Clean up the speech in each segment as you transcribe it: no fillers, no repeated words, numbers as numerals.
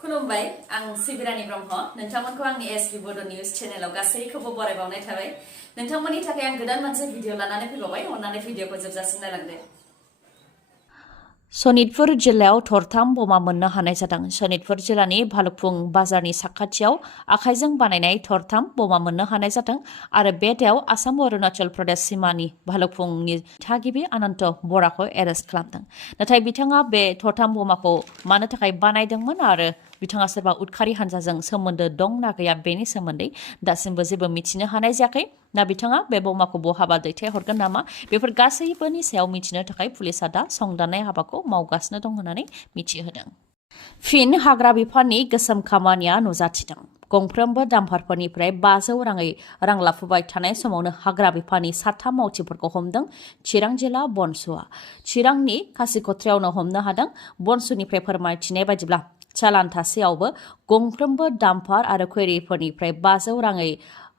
खुलुमबाय आं सिबिरानि ब्रह्म नोंथांमोनखौ आंनि एसबी बड' निउज चेनेलाव गासैखौबो बरायबावनाय थाबाय नोंथांमोननि थाखाय आं गोदान मोनसे भिडिअ लानानै फैबावबाय अन्नानै भिडिअखौ जोबजासिम नायलांदो सनितपुर जिल्लायाव थरथाम बमा मोननो हानाय जादों सनितपुर जिल्लानि भालुकपुं बाजारनि साखाथियाव आखाइजों बानायनाय थरथाम बमा मोननो हानाय जादों आरो बे दायाव आसाम अरुणाचल प्रदेश सीमानि भालुकपुंनि थागिबि अनन्त बराखौ एरेस्ट खालामदों नाथाय बिथाङा बे थरथाम बमाखौ मानो थाखाय बानायदोंमोन आरो बिथाङा सोरबा उदखारि हान्जाजों सोमोन्दो दं ना गैया बेनि सोमोन्दै दासिमबो जेबो मिथिनो हानाय जायाखै ना बिथाङा बे बमाखौ बहाबा दैथायहरगोन नामा बेफोर गासैबोनि सायाव मिथिनो थाखाय पुलिसआ दा संदाननाय हाबाखौ मावगासिनो दं होननानै मिथिहोदों फिन हाग्रा बिफाननि गोसोम खामानिया नुजाथिदों गंफ्रोमबो दाम्पारफोरनिफ्राय 500 राङै रां लाफुबाय थानाय समावनो हाग्रा बिफाननि 7 मावथिफोरखौ हमदों चिरां जिल्ला बनसुआ चिरांनि खासिक'त्रायावनो हमनो हादों बनसुनिफ्राय फोरमायथिनाय बायदिब्ला चालान थासेयावबो गंफ्रोमबो दाम्पार आरो क्वेरिफोरनिफ्राय 500 राङै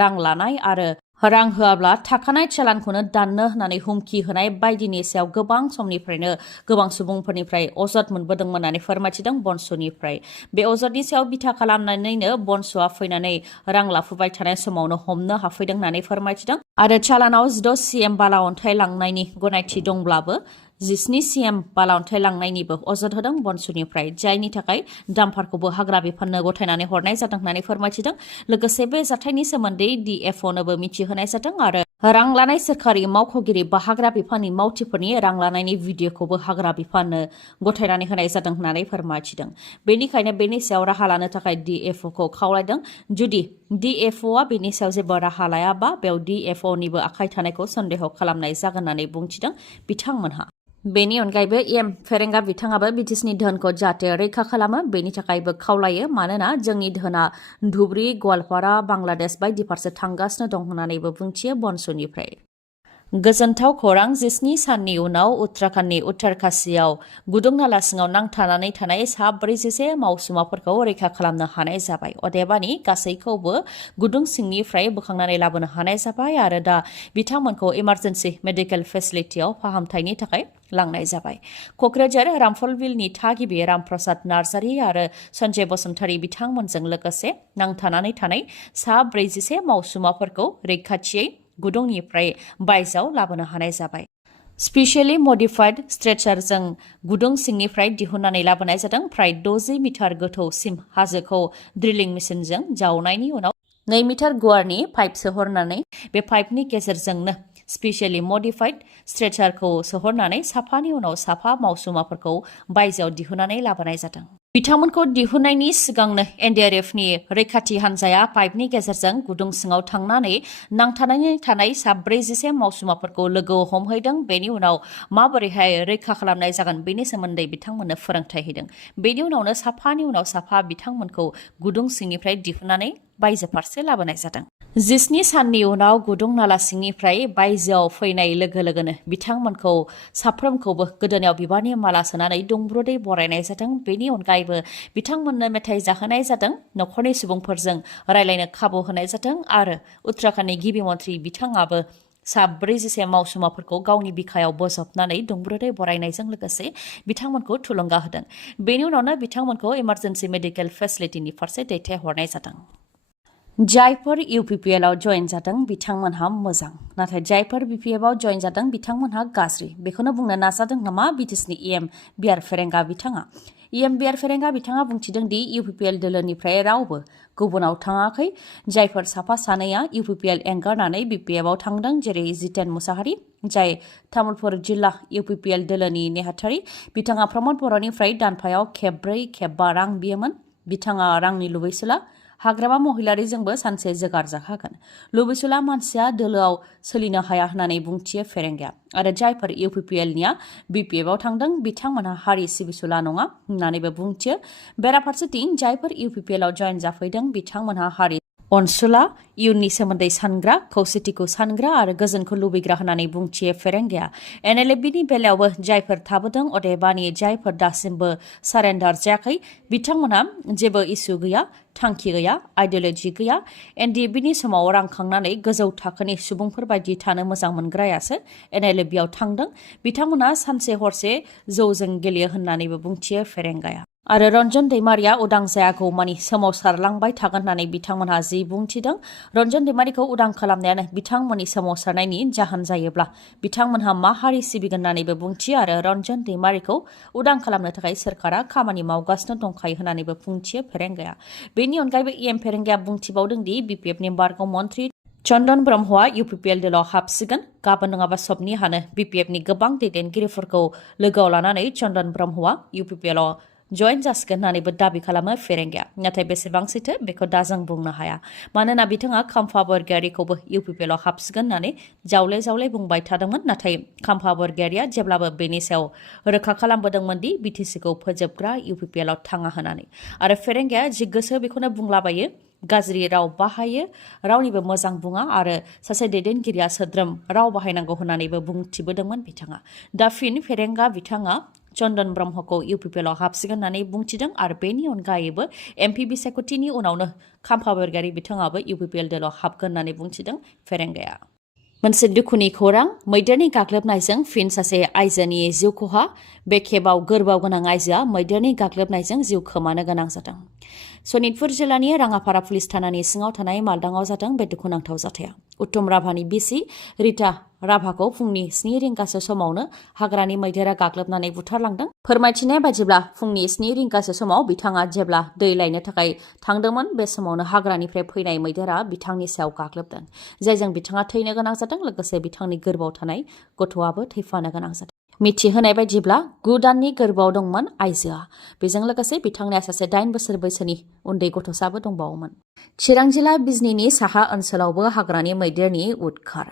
रां लानाय आरो रां होआब्ला थाखानाय चालानखौनो दाननो होननानै हुमखि होनाय बायदिनि सायाव गोबां समनिफ्रायनो गोबां सुबुंफोरनिफ्राय अजद मोनबोदोंमोन होननानै फोरमायथिदों बनसुनिफ्राय बे अजदनि सायाव बिथा खालामनानैनो बनसुआ फैनानै रां लाफुबाय थानाय समावनो हमनो हाफैदों होननानै फोरमायथिदों आरो चालानाव 16 CM बाला अन्थाइ लांनायनि गनायथि दंब्लाबो 17 CM बाला अन्थाइ लांनायनिबो अजद होदों बनसुनिफ्राय जायनि थाखाय दाम्पारखौबो हाग्रा बिफाननो गथायनानै हरनाय जादों होननानै फोरमायथिदों लोगोसे बे जाथायनि सोमोन्दै DFOनोबो मिथिहोनाय जादों आरो रां लानाय सोरखारि मावख'गिरि बा हाग्रा बिफाननि मावथिफोरनि रां लानायनि भिडिअखौबो हाग्रा बिफाननो गथायनानै होनाय जादों होननानै फोरमायथिदों बेनिखायनो बेनि सायाव राहा लानो थाखाय DFOखौ खावलायदों जुदि DFOआ बेनि सायाव जेबो राहा लायाबा बेयाव DFOनिबो आखाइ थानायखौ सन्देह खालामनाय जागोन होननानै बुंथिदों बिथांमोनहा बेनि अनगायैबो फेरेंगा बिथाङाबो बिटिसिनि धोनखौ जाहाथे रैखा खालामो बेनि थाखायबो खावलायो मानोना जोंनि धोना धुबरी गवालपारा बांलादेश बायदि फारसे थांगासिनो दं होननानैबो बुंथियो बनसुनिफ्राय गोजोनथाव खौरां 17 साननि उनाव उत्तराखन्डनि उत्तरकाशीयाव गुदुं नाला सिङाव नांथानानै थानाय 41 मावसुमाफोरखौ रैखा खालामनो हानाय जाबाय अदेबानि गासैखौबो गुदुं सिंनिफ्राय बोखांनानै लाबोनो हानाय जाबाय आरो दा बिथांमोनखौ इमार्जेन्सि मेडिकेल फेसिलिटियाव फाहामथायनि थाखाय लांनाय जाबाय क'क्राझार रामफलबिलनि थागिबि रामप्रसाद नार्जारी आरो सन्जय बसुमतारी बिथांमोनजों लोगोसे नांथानानै थानाय 41 मावसुमाफोरखौ रैखाथियै गुदुंनिफ्राय बायजोआव लाबोनो हानाय जाबाय स्पेशली मडिफाइड स्ट्रेचारजों गुदुं सिंनिफ्राय दिहुननानै लाबोनाय जादों फ्राय 60 मिटार गोथौसिम हाजोखौ ड्रिलिं मेसिनजों जावनायनि उनाव 2 मिटार गुवारनि पाइप सोहरनानै बे पाइपनि गेजेरजोंनो स्पेशली मडिफाइड स्ट्रेचारखौ सोहरनानै साफानि उनाव साफा मावसुमाफोरखौ बायजोआव दिहुननानै लाबोनाय जादों बिथांमोनखौ दिहुननायनि सिगांनो NDRFनि रैखाथि हान्जाया पाइपनि गेजेरजों गुदुं सिङाव थांनानै नांथानानै थानाय 41 मावसुमाफोरखौ लोगोआव हमहैदों बेनि उनाव माबोरैहाय रैखा खालामनाय जागोन बेनि सोमोन्दै बिथांमोननो फोरोंथाय होदों बेनि उनावनो साफानि उनाव साफा बिथांमोनखौ गुदुं सिंनिफ्राय दिहुननानै बायजो फारसे लाबोनाय जादों 17 साननि उनाव गुदुं नाला सिंनिफ्राय बायजोआव फैनाय लोगो लोगोनो बिथांमोनखौ साफ्रोमखौबो गोदोनायाव बिबारनि माला सोनानै दुंब्रुदै बरायनाय जादों बेनि अनगायैबो बिथांमोननो मेथाइ जाहोनाय जादों नखरनि सुबुंफोरजों रायलायनो खाबु होनाय जादों आरो उत्तराखन्डनि गिबि मन्थ्रि बिथाङाबो 41 मावसुमाफोरखौ गावनि बिखायाव बोजबनानै दुंब्रुदै बरायनायजों लोगोसे बिथांमोनखौ थुलुंगा होदों बेनि उनावनो बिथांमोनखौ इमार्जेन्सि मेडिकेल फेसिलिटिनि फारसे दैथायहरनाय जादों जायफोर UPPLआव जयेन जादों बिथांमोनहा मोजां नाथाय जायफोर BPFआव जयेन जादों बिथांमोनहा गाज्रि बेखौनो बुंनो नाजादों नामा बिटिसिनि EM बिआर फेरेंगा बिथाङा EM बिआर फेरेंगा बिथाङा बुंथिदों दि UPPL दोलोनिफ्राय रावबो गुबुनाव थाङाखै जायफोर साफा सानैया UPPL एंगारनानै BPFआव थांदों जेरै जितेन मुसाहारि जाय तामुलपुर जिल्ला UPPL दोलोनि नेहाथारि बिथाङा प्रमद बर'निफ्राय दानफायाव खेबब्रै खेबबा रां बियोमोन बिथाङा रांनि लुबैसुला हाग्रामा महिलारिजोंबो सानसे जोगार जाखागोन लुबैसुला मानसिया दोलोआव सोलिनो हाया होननानै बुंथियो फेरेंगाया आरो जायफोर UPPLनिया BPFआव थांदों बिथांमोनहा हारि सिबिसुला नङा होननानैबो बुंथियो बेराफारसेथिं जायफोर UPPLआव जयेन जाफैदों बिथांमोनहा हारि अनसुला इयुननि सोमोन्दै सानग्रा खौसेथिखौ सानग्रा आरो गोजोनखौ लुबैग्रा होननानै बुंथियो फेरेंगाया NLFBनि बेलायावबो जायफोर थाबोदों अदेबानि जायफोर दासिमबो सारेन्डार जायाखै बिथांमोनहा जेबो इसु गैया थांखि गैया, आइडिय'लजि गैया। एनडिएफबिनि समाव रां खांनानै गोजौ थाखोनि सुबुंफोर बायदि थानो मोजां मोनग्रायासो एनएलएफबिआव थांदों। बिथांमोना सानसे हरसे जौजों गेलेयो होननानैबो बुंथियो फेरेंगाया। आरो रन्जन दैमारिया उदां जायागौमानि सोमावसारलांबाय थागोन होननानै बिथांमोनहा जि बुंथिदों। रन्जन दैमारिखौ उदां खालामनायानो बिथांमोननि सोमावसारनायनि जाहोन जायोब्ला बिथांमोनहा मा हारि सिबिगोन होननानैबो बुंथियो आरो रन्जन दैमारिखौ उदां खालामनो थाखाय सोरखारा खामानि मावगासिनो दंखायो होननानैबो बुंथियो फेरेंगाया। बेनि अनगायैबो एम फेरेंगाया बुंथिबावदों दि बिपिएफनि बारगाव मन्त्रि चन्दन ब्रह्मआ UPPL दलाव हाबसिगोन। गाबोन नङाबा सबनिहानो बिपिएफनि गोबां दैदेनगिरिफोरखौ लोगोआव लानानै चन्दन ब्रह्मआ UPPLआव जयेन जासिगोन होननानैबो दाबि खालामो फेरेंगाया। नाथाय बेसेबां सैथो बेखौ दा जों बुंनो हाया। मानोना बिथाङा खाम्फा बरगयारिखौबो UPPLआव हाबसिगोन होननानै जावले जावले बुंबाय थादोंमोन। नाथाय खाम्फा बरगयारिया जेब्लाबो बेनि सायाव रोखा खालामबोदोंमोन दि बिटिसिखौ फोजोबग्रा UPPLआव थाङा होननानै। आरो फेरेंगाया जि गोसो बेखौनो बुंलाबायो, गाज्रि राव बाहायो, रावनिबो मोजां बुङा आरो सासे दैदेनगिरिया सोद्रोम राव बाहायनांगौ होननानैबो बुंथिबोदोंमोन बिथाङा। दा फिन फेरेंगा बिथाङा चन्दन ब्रह्मखौ UPPLआव हाबसिगोन होननानै बुंथिदों आरो बेनि अनगायैबो MP बिसायख'थिनि उनावनो खाम्फा बरगयारि बिथाङाबो UPPL दलाव हाबगोन होननानै बुंथिदों फेरेंगाया। मोनसे दुखुनि खौरां, मैदेरनि गाग्लोबनायजों फिन सासे आइजोनि जिउ खहा। बे खेबाव गोरबोआव गोनां आइजोआ मैदेरनि गाग्लोबनायजों जिउ खोमानो गोनां जादों। सनितपुर जिल्लानि राङापारा पुलिस थानानि सिङाव थानाय मालदाङाव जादों बे दुखुनांथाव जाथाया। उत्तम राभानि बिसि रिता राभाखौ फुंनि 7 रिंगासो समावनो हाग्रानि मैदेरा गाग्लोबनानै बुथारलांदों। फोरमायथिनाय बायदिब्ला फुंनि 7 रिंगासो समाव बिथाङा जेब्ला दै लायनो थाखाय थांदोंमोन बे समावनो हाग्रानिफ्राय फैनाय मैदेरा बिथांनि सायाव गाग्लोबदों, जायजों बिथाङा थैनो गोनां जादों। लोगोसे बिथांनि गोरबोआव थानाय गथ'आबो थैफानो गोनां जादों। मिथिहोनाय बायदिब्ला 9 दाननि गोरबोआव दंमोन आइजोआ। बेजों लोगोसे बिथांनिया सासे 8 बोसोर बैसोनि उन्दै गथ'साबो दंबावोमोन। चिरां जिल्ला बिजनीनि साहा ओनसोलावबो हाग्रानि मैदेरनि उदखार।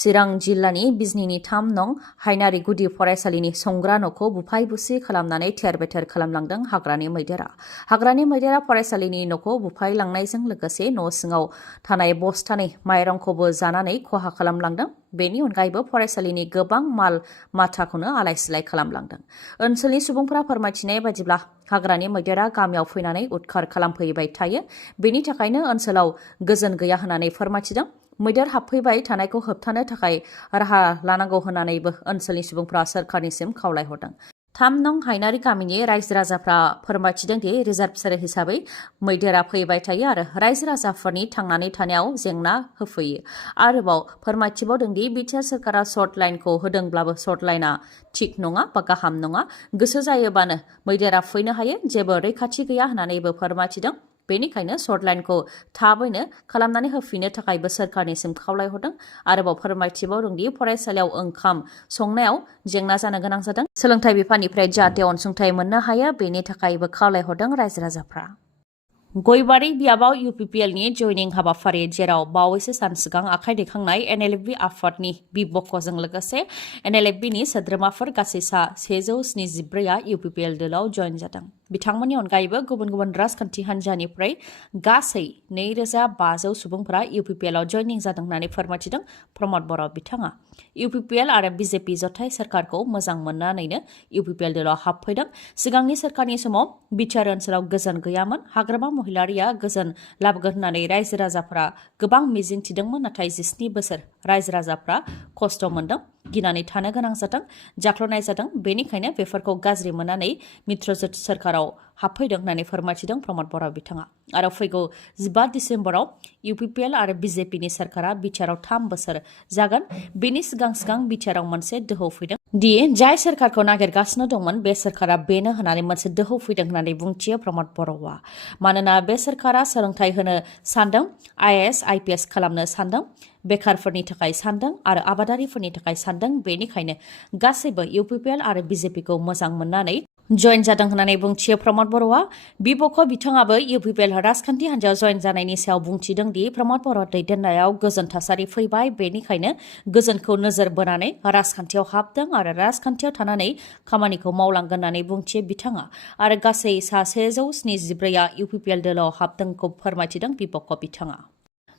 चिरां जिल्लानि बिजनीनि 3 नं हायनारि गुदि फरायसालिनि संग्रा न'खौ बुफाय बुसि खालामनानै थेर बेथेर खालामलांदों हाग्रानि मैदेरा। हाग्रानि मैदेरा फरायसालिनि न'खौ बुफायलांनायजों लोगोसे न' सिङाव थानाय बस्थानै माइरंखौबो जानानै खहा खालामलांदों। बेनि अनगायैबो फरायसालिनि गोबां माल माथाखौनो आलाय सिलाय खालामलांदों। ओनसोलनि सुबुंफोरा फोरमायथिनाय बायदिब्ला हाग्रानि मैदेरा गामियाव फैनानै उदखार खालामफैबाय थायो। बेनि थाखायनो ओनसोलाव गोजोन गैया होननानै फोरमायथिदों। मैदेर हाबफैबाय थानायखौ होबथानो थाखाय राहा लानांगौ होननानैबो ओनसोलनि सुबुंफोरा सोरखारनिसिम खावलायहरदों। 3 नं हायनारि गामिनि रायजो राजाफ्रा फोरमायथिदों दि रिजार्भ सेर हिसाबै मैदेरा फैबाय थायो आरो रायजो राजाफोरनि थांनानै थानायाव जेंना होफैयो। आरोबाव फोरमायथिबावदों दि बिटिआर सोरखारा सर्ट लाइनखौ होदोंब्लाबो सर्ट लाइना थिक नङा बा गाहाम नङा। गोसो जायोबानो मैदेरा फैनो हायो, जेबो रैखाथि गैया होननानैबो फोरमायथिदों। बेनिखायनो सर्ट लाइनखौ थाबैनो खालामनानै होफिननो थाखायबो सोरखारनिसिम खावलायहरदों। आरोबाव फोरमायथिबावदों दि फरायसालियाव ओंखाम संनायाव जेंना जानो गोनां जादों। सोलोंथाइ बिफाननिफ्राय जाहाथे अनसुंथाइ मोननो हायो बेनि थाखायबो खावलायहरदों रायजो राजाफ्रा। गयबारि बियाबाव UPPLनि जयनिं हाबाफारि, जेराव बावैसो सान सिगां आखाइ दैखांनाय NLFB आफादनि बिबक'जों लोगोसे NLFBनि सोद्रोमाफोर गासै सा 174आ UPPL दलाव जयेन जादों। बिथांमोननि अनगायैबो गुबुन गुबुन राजखान्थि हान्जानिफ्राय गासै 2500 सुबुंफोरा UPPLआव जयनिं जादों होननानै फोरमायथिदों प्रमद बर' बिथाङा। UPPL आरो BJP जथाय सोरखारखौ मोजां मोननानैनो UPPL दलाव हाबफैदों। सिगांनि सोरखारनि समाव बिटिआर ओनसोलाव गोजोन गैयामोन। हाग्रामा महिलारिया गोजोन लाबोगोन होननानै रायजो राजाफ्रा गोबां मिजिं थिदोंमोन। नाथाय 17 बोसोर रायजो राजाफ्रा खस्थ' मोनदों, गिनानै थानो गोनां जादों, जाख्ल'नाय जादों। बेनिखायनो बेफोरखौ गाज्रि मोननानै मित्रजोट सोरखाराव हाबफैदों होननानै फोरमायथिदों प्रमद बर' बिथाङा। आरो फैगौ 15 डिसेम्बराव UPPL आरो BJPनि सोरखारा बिटिआराव 3 बोसोर जागोन। बेनि सिगां बिटिआराव मोनसे दोहौ फैदों दि जाय सोरखारखौ नागिरगासिनो दंमोन बे सोरखारा बेनो होननानै मोनसे दोहौ फैदों होननानै बुंथियो प्रमद बर'आ। मानोना बे सोरखारा सोलोंथाइ होनो सानदों, IAS IPS खालामनो सानदों, बेखारफोरनि थाखाय सानदों आरो आबादारिफोरनि थाखाय सानदों। बेनिखायनो गासैबो UPPL आरो BJPखौ मोजां मोननानै जयेन जादों होननानै बुंथियो प्रमद बर'आ। बिबक' बिथाङाबो UPPL राजखान्थि हान्जायाव जयेन जानायनि सायाव बुंथिदों दि प्रमद बर' दैदेननायाव गोजोन थासारि फैबाय। बेनिखायनो गोजोनखौ नोजोर बोनानै राजखान्थियाव हाबदों आरो राजखान्थियाव थानानै खामानिखौ मावलांगोन होननानै बुंथियो बिथाङा। आरो गासै सा 174आ UPPL दलाव हाबदोंखौ फोरमायथिदों बिबक' बिथाङा।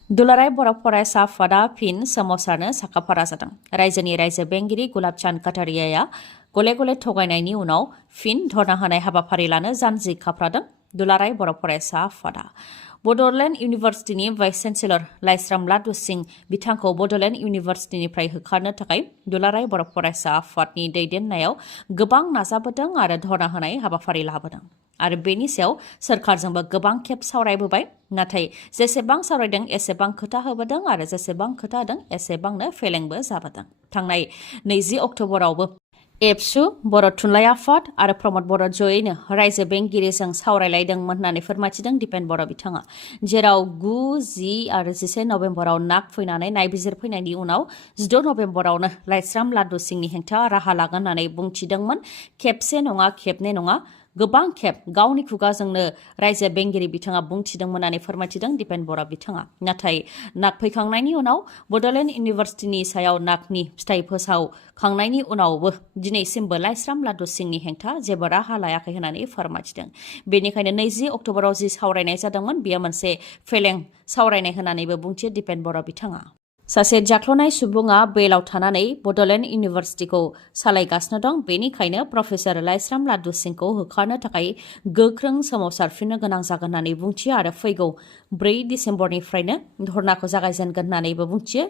दुलाराय बर' फरायसा आफादा फिन सोमावसारनो साखाफारा जादों। रायजोनि रायजो बेंगिरि गुलाब चान्द काटारियाया गले गले थगायनायनि उनाव फिन धर्ना होनाय हाबाफारि लानो जानजि खाफ्रादों। दुलाराय बर' फरायसा आफादा। बड'लेण्ड इउनिभार्सिटिनि भाइस चेन्सेलर लाइस्राम लादु सिं बिथांखौ बड'लेण्ड इउनिभार्सिटिनिफ्राय होखारनो थाखाय दुलाराय बर' फरायसा आफादनि दैदेननायाव गोबां नाजाबोदों आरो धरना होनाय हाबाफारि लाबोदों आरो बेनि सायाव सोरखारजोंबो गोबां खेब सावरायबोबाय। नाथाय जेसेबां सावरायदों एसेबां खोथा होबोदों आरो जेसेबां खोथा होदों एसेबांनो फेलेंबो जाबोदों। थांनाय 20 अक्ट'बरावबो एबसु बर' थुनलाइ आफाद आरो प्रमद बर' जयैनो रायजो बेंगिरिजों सावरायलायदोंमोन होननानै फोरमायथिदों दिपेन बर' बिथाङा, जेराव 9, 10 आरो 11 नभेम्बराव नाग फैनानै नायबिजिरफैनायनि उनाव 16 नभेम्बरावनो लाइस्राम लादु सिंनि हेंथा राहा लागोन होननानै बुंथिदोंमोन। खेबसे नङा खेबनै नङा गोबां खेब गावनि खुगाजोंनो रायजो बेंगिरि बिथाङा बुंथिदोंमोन होननानै फोरमायथिदों दिपेन बर' बिथाङा। नाथाय नाग फैखांनायनि उनाव बड'लेण्ड इउनिभार्सिटिनि सायाव नागनि फिथाइ फोसावखांनायनि उनावबो दिनैसिमबो लाइस्राम लादु सिंनि हेंथा जेबो राहा लायाखै होननानै फोरमायथिदों। बेनिखायनो 20 अक्ट'बराव जि सावरायनाय जादोंमोन बेयो मोनसे फेलें सावरायनाय होननानैबो बुंथियो दिपेन बर' बिथाङा। सासे जाख्ल'नाय सुबुङा बेलाव थानानै बड'लेण्ड इउनिभार्सिटिखौ सालायगासिनो दं। बेनिखायनो प्रफेसर लाइस्राम लादु सिंखौ होखारनो थाखाय गोख्रों सोमावसारफिननो गोनां जागोन होननानै बुंथियो आरो फैगौ 4 डिसेम्बरनिफ्रायनो धर्नाखौ जागायजेनगोन होननानैबो बुंथियो।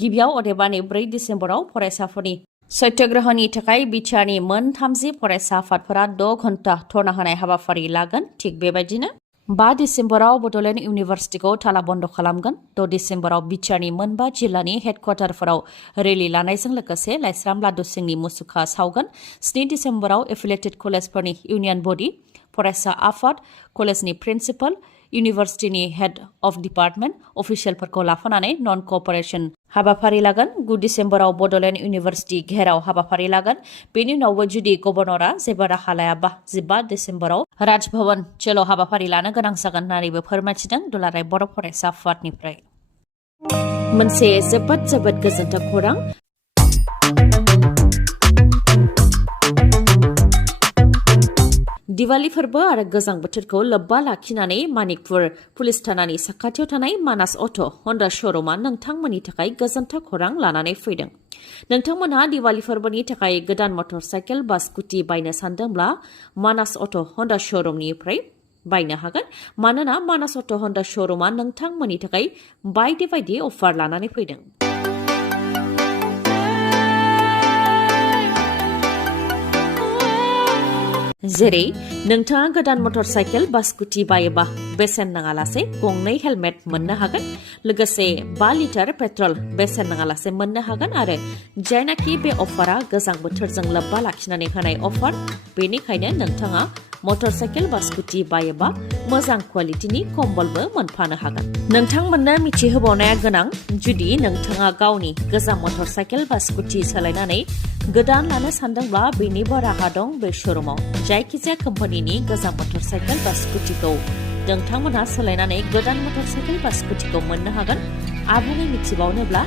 गिबियाव अदेबानि 4 डिसेम्बराव फरायसाफोरनि सत्यग्रहनि थाखाय बिटिआरनि मोन 30 फरायसा आफादफोरा 6 घन्टा धर्ना होनाय हाबाफारि लागोन। थिग बेबायदिनो 5 डिसेम्बराव बड'लेण्ड इउनिभार्सिटिखौ ताला बन्द खालामगोन। 6 डिसेम्बराव बिटिआरनि मोनबा जिल्लानि हेडक्वार्टारफोराव रेलि लानायजों लोगोसे लाइस्राम लादु सिंनि मुसुखा सावगोन। 7 डिसेम्बराव एफिलिएटेड कलेजफोरनि इउनियन बडि, फरायसा आफाद, कलेजनि प्रिन्सिपाल, इउनिभार्सिटिनि हेड अफ डिपार्टमेन्ट अफिसियेलफोरखौ लाफानानै नन कअपारेसन हाबाफारि लागोन। 9 डिसेम्बराव बड'लेण्ड इउनिभार्सिटि घेराव हाबाफारि लागोन। बेनि उनावबो जुदि गभर्नरा जेबो राहा लायाबा 15 डिसेम्बराव राजभवन चेल' हाबाफारि लानो गोनां जागोन होननानैबो फोरमायथिदों दुलाराय बर' फरायसा आफादनिफ्राय। मोनसे जोबोद गोजोनथाव खौरां। दिवाली फोरबो आरो गोजां बोथोरखौ लोब्बा लाखिनानै मानिकपुर पुलिस थानानि साखाथियाव थानाय मानास अट' हन्डा श'रुमा नोंथांमोननि थाखाय गोजोनथाव खौरां लानानै फैदों। नोंथांमोनहा दिवाली फोरबोनि थाखाय गोदान मटर साइकेल बा स्कुटि बायनो सानदोंब्ला मानास अट' हन्डा श'रुमनिफ्राय बायनो हागोन। मानोना मानास अट' हन्डा श'रुमा नोंथांमोननि थाखाय बायदि अफार लानानै फैदों। जेरै नोंथाङा गोदान मटर साइकेल बा स्कुटि बायोबा बेसेन नाङालासे गंनै हेलमेट मोननो हागोन। लोगोसे 5 लिटार पेट्रल बेसेन नाङालासे मोननो हागोन आरो जायनाखि बे अफारा गोजां बोथोरजों लोब्बा लाखिनानै होनाय अफार, बेनिखायनो नोंथाङा मटर साइकेल बा स्कुटि बायोबा मोजां क्वालिटिनि कम्बलबो मोनफानो हागोन। नोंथांमोननो मिथिहोबावनाया गोनां, जुदि नोंथाङा गावनि गोजाम मटर साइकेल बा स्कुटि सोलायनानै गोदान लानो सानदोंब्ला बेनिबो राहा दं बे श'रुमाव। जायखिजाया कम्पानिनि गोजाम मटर साइकेल बा स्कुटिखौ नोंथांमोनहा सोलायनानै गोदान मटर साइकेल बा स्कुटिखौ मोननो हागोन। आबुङै मिथिबावनोब्ला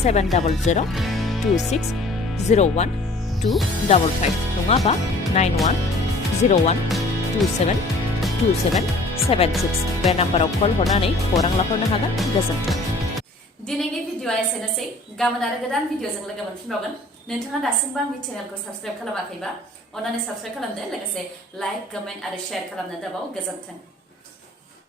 70026012555 नङाबा 9101272776 बे नाम्बाराव कल हरनानै खौरां लाहरनो हागोन। गोजोन्थों। दिनैनि भिडिअ'आ एसेनोसै। गाबोन आरो गोदान भिडिअ'जों लोगो मोनफिनबावगोन। नोंथाङा दासिमबो आंनि चेनेलखौ साबस्क्राइब खालामाखैबा अन्नानै साबस्क्राइब खालामदो। लोगोसे लाइक, कमेन्ट आरो शेयार खालामनो दाबाव। गोजोन्थों।